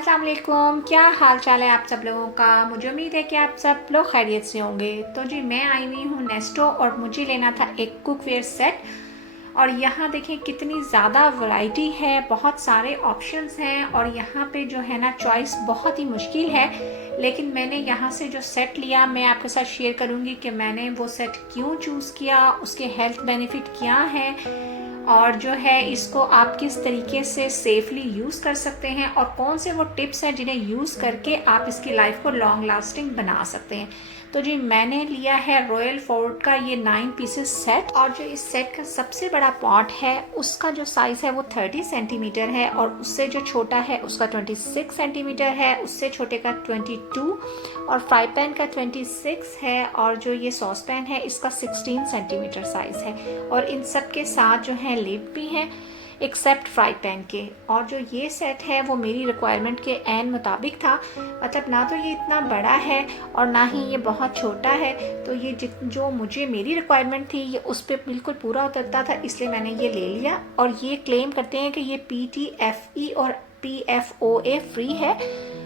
अस्सलाम वालेकुम, क्या हाल चाल है आप सब लोगों का। मुझे उम्मीद है कि आप सब लोग खैरियत से होंगे। तो जी मैं आई हुई हूँ नेस्टो और मुझे लेना था एक कुकवेयर सेट। और यहाँ देखें कितनी ज़्यादा वैरायटी है, बहुत सारे ऑप्शंस हैं और यहाँ पे जो है ना चॉइस बहुत ही मुश्किल है। लेकिन मैंने यहाँ से जो सेट लिया मैं आपके साथ शेयर करूँगी कि मैंने वो सेट क्यों चूज़ किया, उसके हेल्थ बेनिफिट क्या है और जो है इसको आप किस तरीके से सेफली यूज़ कर सकते हैं और कौन से वो टिप्स हैं जिन्हें यूज़ करके आप इसकी लाइफ को लॉन्ग लास्टिंग बना सकते हैं। तो जी मैंने लिया है रॉयल फोर्ड का ये 9 पीसेस सेट और जो इस सेट का सबसे बड़ा पॉट है उसका जो साइज़ है वो 30 सेंटीमीटर है और उससे जो छोटा है उसका 26 सेंटीमीटर है, उससे छोटे का 22 और फ्राई पैन का 26 है और जो ये सॉस पैन है इसका 16 सेंटीमीटर साइज़ है। और इन सब के साथ जो है लिड भी है एक्सेप्ट फ्राई पैन के। और जो ये सेट है वो मेरी रिक्वायरमेंट के एन मुताबिक था, मतलब ना तो ये इतना बड़ा है और ना ही ये बहुत छोटा है। तो ये जो मुझे मेरी रिक्वायरमेंट थी ये उस पर बिल्कुल पूरा उतरता था, इसलिए मैंने ये ले लिया। और ये क्लेम करते हैं कि ये PTFE और PFOA फ्री है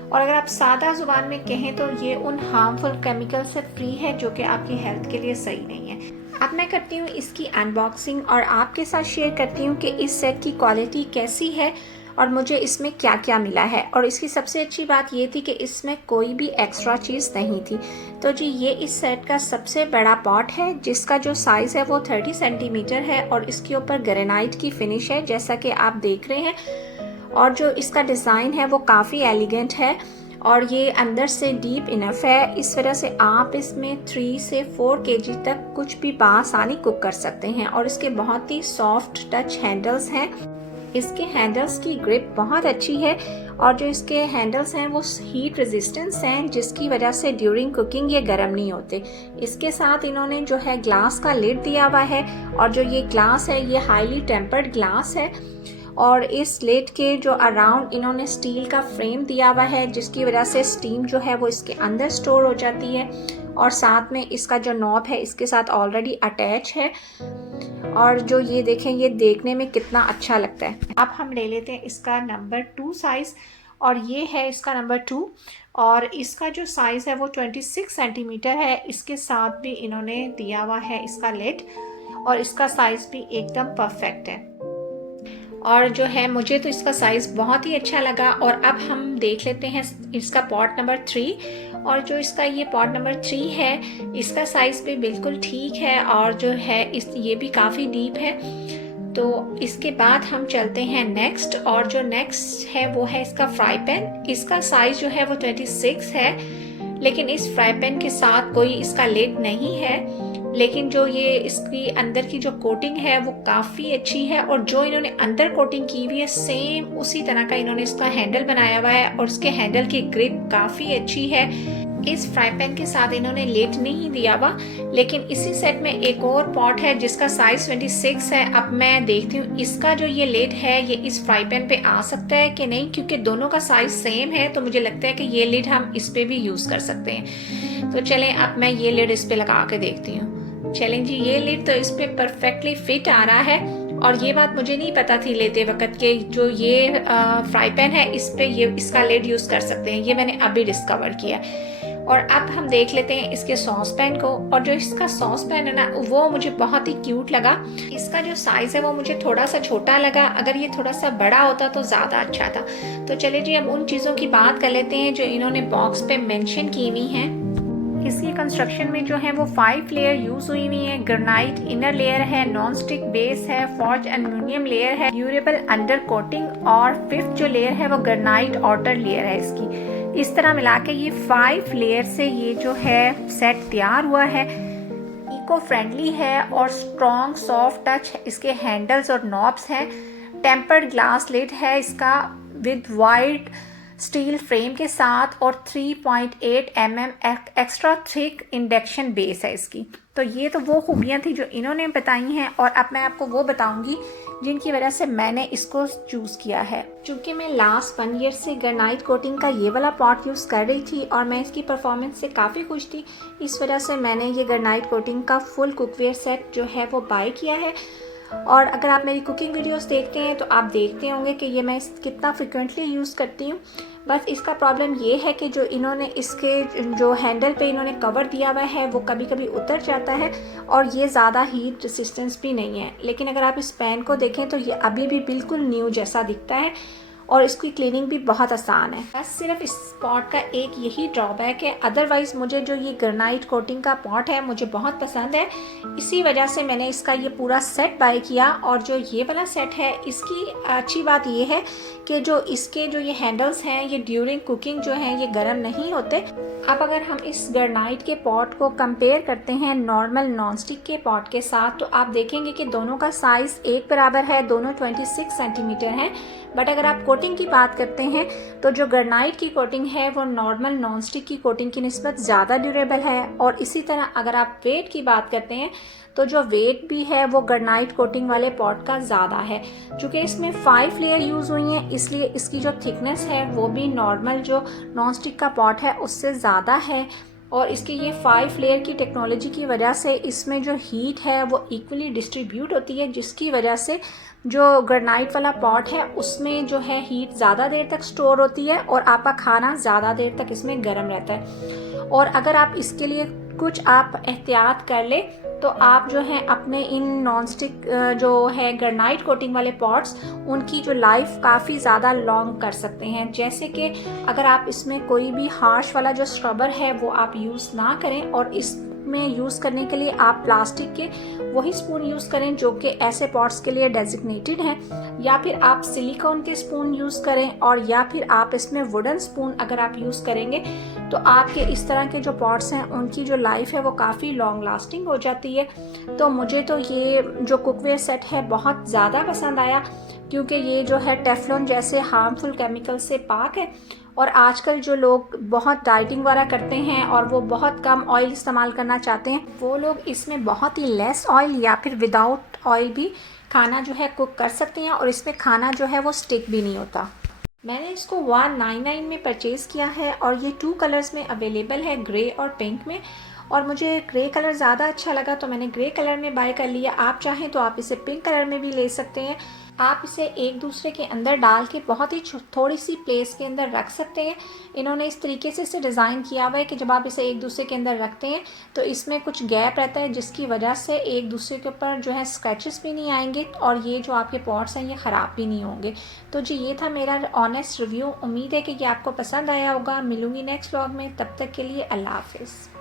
और अगर आप सादा ज़ुबान में कहें तो ये उन हार्मफुल केमिकल से फ्री है जो कि आपकी हेल्थ के लिए सही नहीं है। अब मैं करती हूँ इसकी अनबॉक्सिंग और आपके साथ शेयर करती हूँ कि इस सेट की क्वालिटी कैसी है और मुझे इसमें क्या क्या मिला है। और इसकी सबसे अच्छी बात ये थी कि इसमें कोई भी एक्स्ट्रा चीज़ नहीं थी। तो जी ये इस सेट का सबसे बड़ा पॉट है जिसका जो साइज़ है वो 30 सेंटीमीटर है और इसके ऊपर ग्रेनाइट की फिनिश है जैसा कि आप देख रहे हैं। और जो इसका डिज़ाइन है वो काफ़ी एलिगेंट है और ये अंदर से डीप इनफ है, इस वजह से आप इसमें 3 से 4 kg तक कुछ भी बआसानी कुक कर सकते हैं। और इसके बहुत ही सॉफ्ट टच हैंडल्स हैं, इसके हैंडल्स की ग्रिप बहुत अच्छी है और जो इसके हैंडल्स हैं वो हीट रेजिस्टेंस हैं जिसकी वजह से ड्यूरिंग कुकिंग ये गर्म नहीं होते। इसके साथ इन्होंने जो है ग्लास का लिड दिया हुआ है और जो ये ग्लास है ये हाईली टेम्पर्ड ग्लास है और इस लिड के जो अराउंड इन्होंने स्टील का फ्रेम दिया हुआ है जिसकी वजह से स्टीम जो है वो इसके अंदर स्टोर हो जाती है। और साथ में इसका जो नॉब है इसके साथ ऑलरेडी अटैच है और जो ये देखें ये देखने में कितना अच्छा लगता है। अब हम ले लेते हैं इसका नंबर 2 साइज़ और ये है इसका नंबर 2 और इसका जो साइज़ है वो 26 सेंटीमीटर है। इसके साथ भी इन्होंने दिया हुआ है इसका लिड और इसका साइज़ भी एकदम परफेक्ट है और जो है मुझे तो इसका साइज़ बहुत ही अच्छा लगा। और अब हम देख लेते हैं इसका पॉट नंबर 3 और जो इसका ये पॉट नंबर 3 है इसका साइज़ भी बिल्कुल ठीक है और जो है ये भी काफ़ी डीप है। तो इसके बाद हम चलते हैं नेक्स्ट और जो नेक्स्ट है वो है इसका फ्राई पैन। इसका साइज़ जो है वो 26 है लेकिन इस फ्राई पैन के साथ कोई इसका लिड नहीं है, लेकिन जो ये इसकी अंदर की जो कोटिंग है वो काफ़ी अच्छी है और जो इन्होंने अंदर कोटिंग की हुई है सेम उसी तरह का इन्होंने इसका हैंडल बनाया हुआ है और उसके हैंडल की ग्रिप काफ़ी अच्छी है। इस फ्राई पैन के साथ इन्होंने लिड नहीं दिया हुआ, लेकिन इसी सेट में एक और पॉट है जिसका साइज़ 26 है। अब मैं देखती हूँ इसका जो ये लिड है ये इस फ्राई पैन पे आ सकता है कि नहीं, क्योंकि दोनों का साइज़ सेम है तो मुझे लगता है कि ये लिड हम इस पे भी यूज़ कर सकते हैं। तो चलें अब मैं ये लिड इस पे लगा के देखती हूँ। चलें जी ये लिड तो इस पे परफेक्टली फिट आ रहा है और ये बात मुझे नहीं पता थी लेते वक्त के जो ये फ्राई पैन है इस पे ये इसका लिड यूज़ कर सकते हैं, ये मैंने अभी डिस्कवर किया। और अब हम देख लेते हैं इसके सॉस पैन को और जो इसका सॉस पैन है ना वो मुझे बहुत ही क्यूट लगा। इसका जो साइज़ है वो मुझे थोड़ा सा छोटा लगा, अगर ये थोड़ा सा बड़ा होता तो ज़्यादा अच्छा था। तो चलिए जी अब उन चीज़ों की बात कर लेते हैं जो इन्होंने बॉक्स पे मेंशन की हुई हैं। इसकी कंस्ट्रक्शन में जो है वो 5 लेयर यूज़ हुई हुई है। ग्रेनाइट इनर लेयर है, नॉन स्टिक बेस है, फॉर्ज एल्युमिनियम लेयर है, ड्यूरेबल अंडर कोटिंग और 5th जो लेयर है वो ग्रेनाइट आउटर लेयर है इसकी। इस तरह मिला के ये 5 लेयर से ये जो है सेट तैयार हुआ है। इको फ्रेंडली है और स्ट्रॉन्ग सॉफ्ट टच इसके हैंडल्स और नॉब्स हैं। टेम्पर्ड ग्लास लिड है इसका विद वाइड स्टील फ्रेम के साथ और 3.8 mm extra thick induction base है इसकी। तो ये तो वो खूबियाँ थी जो इन्होंने बताई हैं और अब मैं आपको वो बताऊंगी जिनकी वजह से मैंने इसको चूज़ किया है। चूँकि मैं लास्ट 1 ईयर से ग्रेनाइट कोटिंग का ये वाला पॉट यूज़ कर रही थी और मैं इसकी परफॉर्मेंस से काफ़ी खुश थी, इस वजह से मैंने ये ग्रेनाइट कोटिंग का फुल कुकवेयर सेट जो है वो बाय किया है। और अगर आप मेरी कुकिंग वीडियोस देखते हैं तो आप देखते होंगे कि ये मैं कितना फ्रिक्वेंटली यूज़ करती हूँ। बस इसका प्रॉब्लम ये है कि जो इन्होंने इसके जो हैंडल पे इन्होंने कवर दिया हुआ है वो कभी कभी उतर जाता है और ये ज़्यादा हीट रेसिस्टेंस भी नहीं है। लेकिन अगर आप इस पैन को देखें तो ये अभी भी बिल्कुल न्यू जैसा दिखता है और इसकी क्लीनिंग भी बहुत आसान है। बस सिर्फ इस पॉट का एक यही ड्रॉबैक है, अदरवाइज़ मुझे जो ये ग्रेनाइट कोटिंग का पॉट है मुझे बहुत पसंद है। इसी वजह से मैंने इसका ये पूरा सेट बाय किया। और जो ये वाला सेट है इसकी अच्छी बात ये है कि जो इसके जो ये हैंडल्स हैं ये ड्यूरिंग कुकिंग जो है ये गर्म नहीं होते। अब अगर हम इस ग्रेनाइट के पॉट को कंपेयर करते हैं नॉर्मल नॉनस्टिक के पॉट के साथ तो आप देखेंगे कि दोनों का साइज़ एक बराबर है, दोनों 26 सेंटीमीटर हैं। बट अगर आप कोटिंग की बात करते हैं तो जो ग्रेनाइट की कोटिंग है वो नॉर्मल नॉनस्टिक की कोटिंग की निस्बत ज़्यादा ड्यूरेबल है। और इसी तरह अगर आप वेट की बात करते हैं तो जो वेट भी है वो ग्रेनाइट कोटिंग वाले पॉट का ज़्यादा है। चूँकि इसमें 5 लेयर यूज़ हुई हैं इसलिए इसकी जो थिकनेस है वो भी नॉर्मल जो नॉनस्टिक का पॉट है उससे ज़्यादा है। और इसकी ये 5 लेयर की टेक्नोलॉजी की वजह से इसमें जो हीट है वो इक्वली डिस्ट्रीब्यूट होती है, जिसकी वजह से जो ग्रेनाइट वाला पॉट है उसमें जो है हीट ज़्यादा देर तक स्टोर होती है और आपका खाना ज़्यादा देर तक इसमें गर्म रहता है। और अगर आप इसके लिए कुछ आप एहतियात कर ले तो आप जो है अपने इन नॉनस्टिक जो है ग्रेनाइट कोटिंग वाले पॉट्स उनकी जो लाइफ काफ़ी ज़्यादा लॉन्ग कर सकते हैं। जैसे कि अगर आप इसमें कोई भी हार्श वाला जो स्क्रबर है वो आप यूज़ ना करें और इसमें यूज़ करने के लिए आप प्लास्टिक के वही स्पून यूज़ करें जो कि ऐसे पॉट्स के लिए डेजिग्नेटेड हैं, या फिर आप सिलिकॉन के स्पून यूज़ करें और या फिर आप इसमें वुडन स्पून अगर आप यूज़ करेंगे तो आपके इस तरह के जो पॉट्स हैं उनकी जो लाइफ है वो काफ़ी लॉन्ग लास्टिंग हो जाती है। तो मुझे तो ये जो कुकवेयर सेट है बहुत ज़्यादा पसंद आया क्योंकि ये जो है टेफ्लॉन जैसे हार्मफुल केमिकल से पाक है। और आजकल जो लोग बहुत डाइटिंग वगैरह करते हैं और वो बहुत कम ऑयल इस्तेमाल करना चाहते हैं वो लोग इसमें बहुत ही लेस ऑयल या फिर विदाउट ऑयल भी खाना जो है कुक कर सकते हैं और इसमें खाना जो है वो स्टिक भी नहीं होता। मैंने इसको 199 में परचेज़ किया है और ये 2 कलर्स में अवेलेबल है, ग्रे और पिंक में। और मुझे ग्रे कलर ज़्यादा अच्छा लगा तो मैंने ग्रे कलर में बाय कर लिया। आप चाहें तो आप इसे पिंक कलर में भी ले सकते हैं। आप इसे एक दूसरे के अंदर डाल के बहुत ही थोड़ी सी प्लेस के अंदर रख सकते हैं। इन्होंने इस तरीके से इसे डिज़ाइन किया हुआ है कि जब आप इसे एक दूसरे के अंदर रखते हैं तो इसमें कुछ गैप रहता है जिसकी वजह से एक दूसरे के ऊपर जो है स्क्रैचेस भी नहीं आएंगे और ये जो आपके पॉट्स हैं ये ख़राब भी नहीं होंगे। तो जी ये था मेरा ऑनेस्ट रिव्यू। उम्मीद है कि ये आपको पसंद आया होगा। मिलूंगी नेक्स्ट व्लॉग में, तब तक के लिए अल्लाह हाफिज़।